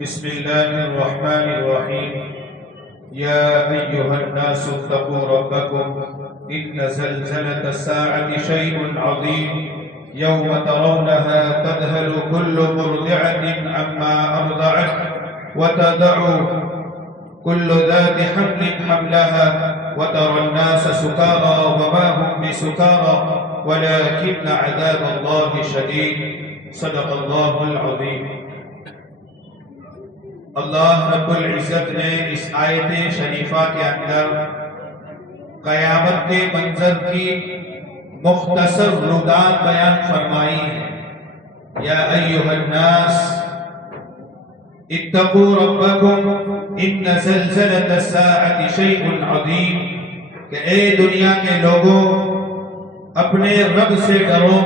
بسم الله الرحمن الرحيم. يا أيها الناس اتقوا ربكم إن زلزلة الساعة شيء عظيم يوم ترونها تذهل كل مرضعة عما أرضعت وتضع كل ذات حمل حملها وترى الناس سكارى وما هم بسكارى ولكن عذاب الله شديد. صدق الله العظيم. اللہ رب العزت نے اس آیت شریفہ کے اندر قیامت کے منظر کی مختصر رودات بیان فرمائی ہے. یا ایھا الناس اتقوا ربکم ان زلزلۃ الساعۃ شیء عظیم، کہ اے دنیا کے لوگوں اپنے رب سے ڈرو،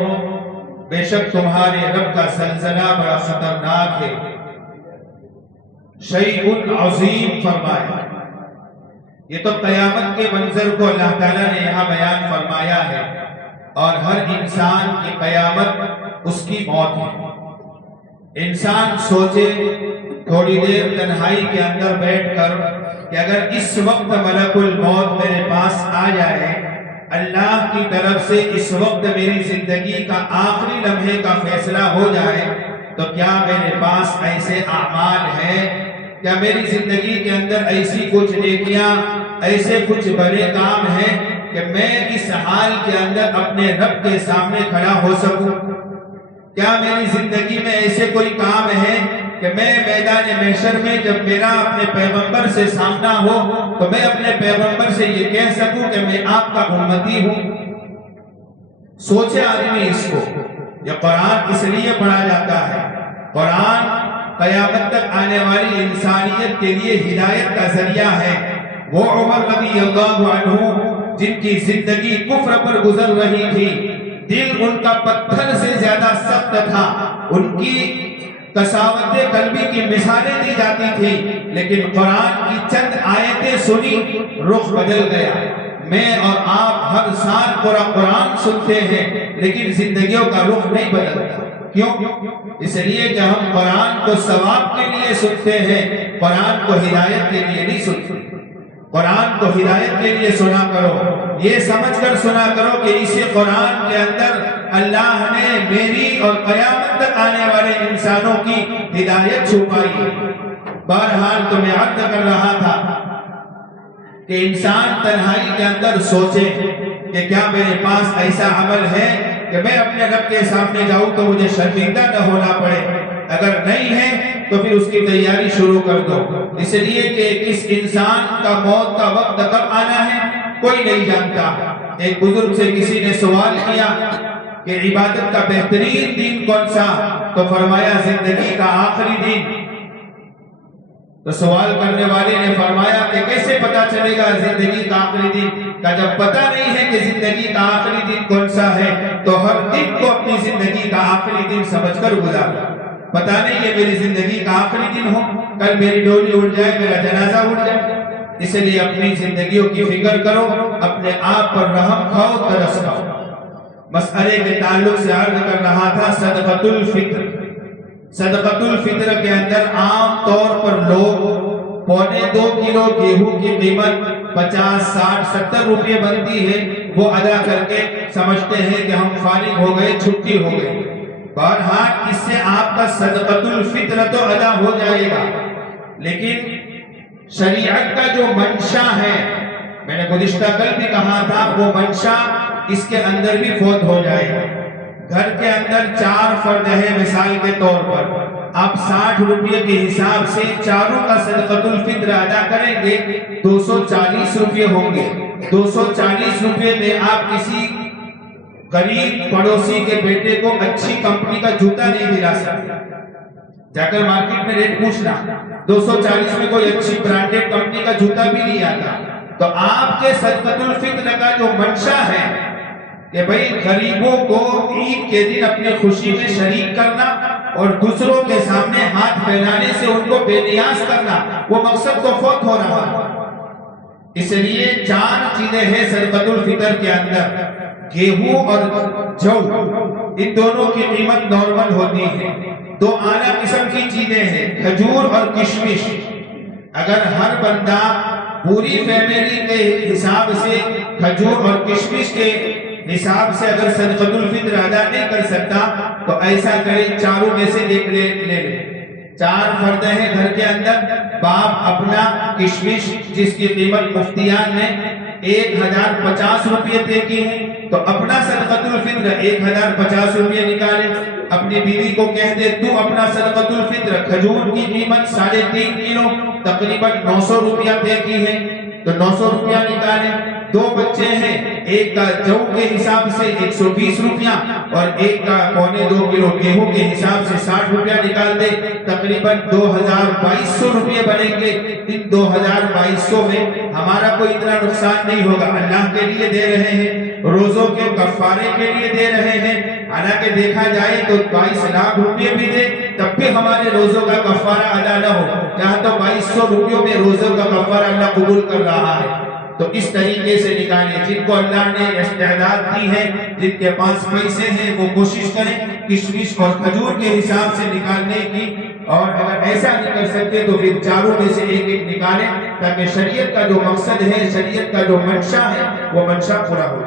بے شک تمہارے رب کا زلزلہ بڑا خطرناک ہے. شیء عظیم فرمایا. یہ تو قیامت کے منظر کو اللہ تعالیٰ نے یہاں بیان فرمایا ہے، اور ہر انسان کی قیامت اس کی موت ہے. انسان سوچے تھوڑی دیر تنہائی کے اندر بیٹھ کر کہ اگر اس وقت ملک الموت میرے پاس آ جائے، اللہ کی طرف سے اس وقت میری زندگی کا آخری لمحے کا فیصلہ ہو جائے، تو کیا میرے پاس ایسے اعمال ہیں، کیا میری زندگی کے اندر ایسی کچھ نیکیاں، ایسے کچھ بڑے کام ہیں کہ میں اس حال کے اندر اپنے رب کے سامنے کھڑا ہو سکوں؟ کیا میری زندگی میں ایسے کوئی کام ہے کہ میں میدان محشر میں جب میرا اپنے پیغمبر سے سامنا ہو تو میں اپنے پیغمبر سے یہ کہہ سکوں کہ میں آپ کا امتی ہوں؟ سوچے آدمی اس کو. یہ قرآن اس لیے پڑھا جاتا ہے. قرآن قیامت تک آنے والی انسانیت کے لیے ہدایت کا ذریعہ ہے. وہ عمر رضی اللہ عنہ جن کی زندگی کفر پر گزر رہی تھی، دل ان کا پتھر سے زیادہ سخت تھا، ان کی قساوت قلبی کی مثالیں دی جاتی تھی، لیکن قرآن کی چند آیتیں سنی رخ بدل گیا. میں اور آپ ہر سال پورا قرآن سنتے ہیں لیکن زندگیوں کا رخ نہیں بدلتا. کیوں؟ اس لیے کہ ہم قرآن کو ثواب کے لیے سنتے ہیں، قرآن کو ہدایت کے لیے نہیں سنتے. قرآن کو ہدایت کے لیے سنا کرو، یہ سمجھ کر سنا کرو کہ اسی قرآن کے اندر اللہ نے میری اور قیامت تک آنے والے انسانوں کی ہدایت چھپائی ہے. بہرحال تو میں عرض کر رہا تھا کہ انسان تنہائی کے اندر سوچے کہ کیا میرے پاس ایسا عمل ہے کہ میں اپنے رب کے سامنے جاؤں تو مجھے شرمندہ نہ ہونا پڑے. اگر نہیں ہے تو پھر اس کی تیاری شروع کر دو، اس لیے کہ کس انسان کا موت کا وقت کب آنا ہے کوئی نہیں جانتا. ایک بزرگ سے کسی نے سوال کیا کہ عبادت کا بہترین دن کون سا؟ تو فرمایا زندگی کا آخری دن. تو سوال کرنے والے نے فرمایا کہ کیسے پتا چلے گا زندگی کا آخری دن؟ کہ جب پتا نہیں ہے کہ زندگی کا آخری دن کون سا ہے تو ہر دن کو اپنی زندگی کا آخری دن سمجھ کر گزارو. پتا نہیں ہے میری زندگی کا آخری دن ہو، کل میری ڈولی اٹھ جائے، میرا جنازہ اٹھ جائے. اس لیے اپنی زندگیوں کی فکر کرو، اپنے آپ پر رحم کھاؤ، ترس کھاؤ. مسئلے کے تعلق سے عرض کر رہا تھا صدقۃ الفطر. صدقۃ الفطر کے اندر عام طور پر لوگ 2.25 کلو گیہوں کی قیمت 50، 60، 70 روپے بنتی ہے، وہ ادا کر کے سمجھتے ہیں کہ ہم فارغ ہو گئے، چھٹی ہو گئی. بہرحال اس سے آپ کا صدقۃ الفطر تو ادا ہو جائے گا، لیکن شریعت کا جو منشا ہے، میں نے گزشتہ کل بھی کہا تھا، وہ منشا اس کے اندر بھی فوت ہو جائے گا. گھر کے اندر 4 فرد ہے، مثال کے طور پر آپ 60 روپے کے حساب سے چاروں کا صدقۃ الفطر ادا کریں گے، 240 روپے ہوں گے. 240 روپے میں آپ کسی غریب پڑوسی کے بیٹے کو اچھی کمپنی کا جوتا نہیں دلا سکتے. جا کر مارکیٹ میں ریٹ پوچھنا، 240 میں کوئی اچھی برانڈیڈ کمپنی کا جوتا بھی نہیں آتا. تو آپ کے صدقۃ الفطر کا جو منشا ہے کہ بھئی غریبوں کو عید کے دن اپنی خوشی میں شریک کرنا اور دوسروں کے سامنے ہاتھ پھیلانے سے ان کو بے نیاز کرنا، وہ مقصد تو فوت ہو رہا ہے. اس لیے 4 چیزیں ہیں صدقۃ الفطر کے اندر. گیہوں اور جو، ان دونوں کی قیمت نارمل ہوتی ہے. 2 اعلیٰ قسم کی چیزیں چیزیں ہیں کھجور اور کشمش. اگر ہر بندہ پوری فیملی کے حساب سے کھجور اور کشمش کے حساب سے اگر صدقۃ الفطر ادا نہیں کر سکتا تو ایسا کرے چاروں میں سے ایک لے لے. 4 فرد ہیں گھر کے اندر. باپ اپنا کشمش جس کی قیمت مفتیان نے 1050 روپے طے کی ہے تو اپنا صدقۃ الفطر 1050 روپے نکالے. اپنی بیوی کو کہہ دے تو اپنا صدقۃ الفطر کھجور کی قیمت 3.5 کلو تقریباً 900 روپیہ طے کی ہے تو 900 روپیہ نکالے. 2 بچے ہیں, ایک کا جو کے حساب سے 120 روپیہ اور ایک کا 1.25 کلو گیہوں کے حساب سے 60 روپیہ نکال دے, تقریباً 2200 روپیے بنیں گے. ان 2200 میں ہمارا کوئی اتنا نقصان نہیں ہوگا. اللہ کے لیے دے رہے ہیں, روزوں کے کفارے کے لیے دے رہے ہیں. حالانکہ دیکھا جائے تو 22 لاکھ روپے بھی دے تب بھی ہمارے روزوں کا کفارہ ادا نہ ہو. یہاں تو 2200 روپیوں میں روزوں کا کفارہ اللہ قبول کر رہا ہے. تو اس طریقے سے نکالیں. جن کو اللہ نے استعداد دی ہے, جن کے پاس پیسے ہیں, وہ کوشش کریں کشمش اور کھجور کے حساب سے نکالنے کی. اور اگر ایسا نہیں کر سکتے تو پھر چاروں میں سے ایک ایک نکالیں تاکہ شریعت کا جو مقصد ہے, شریعت کا جو منشا ہے, وہ منشا پورا ہو.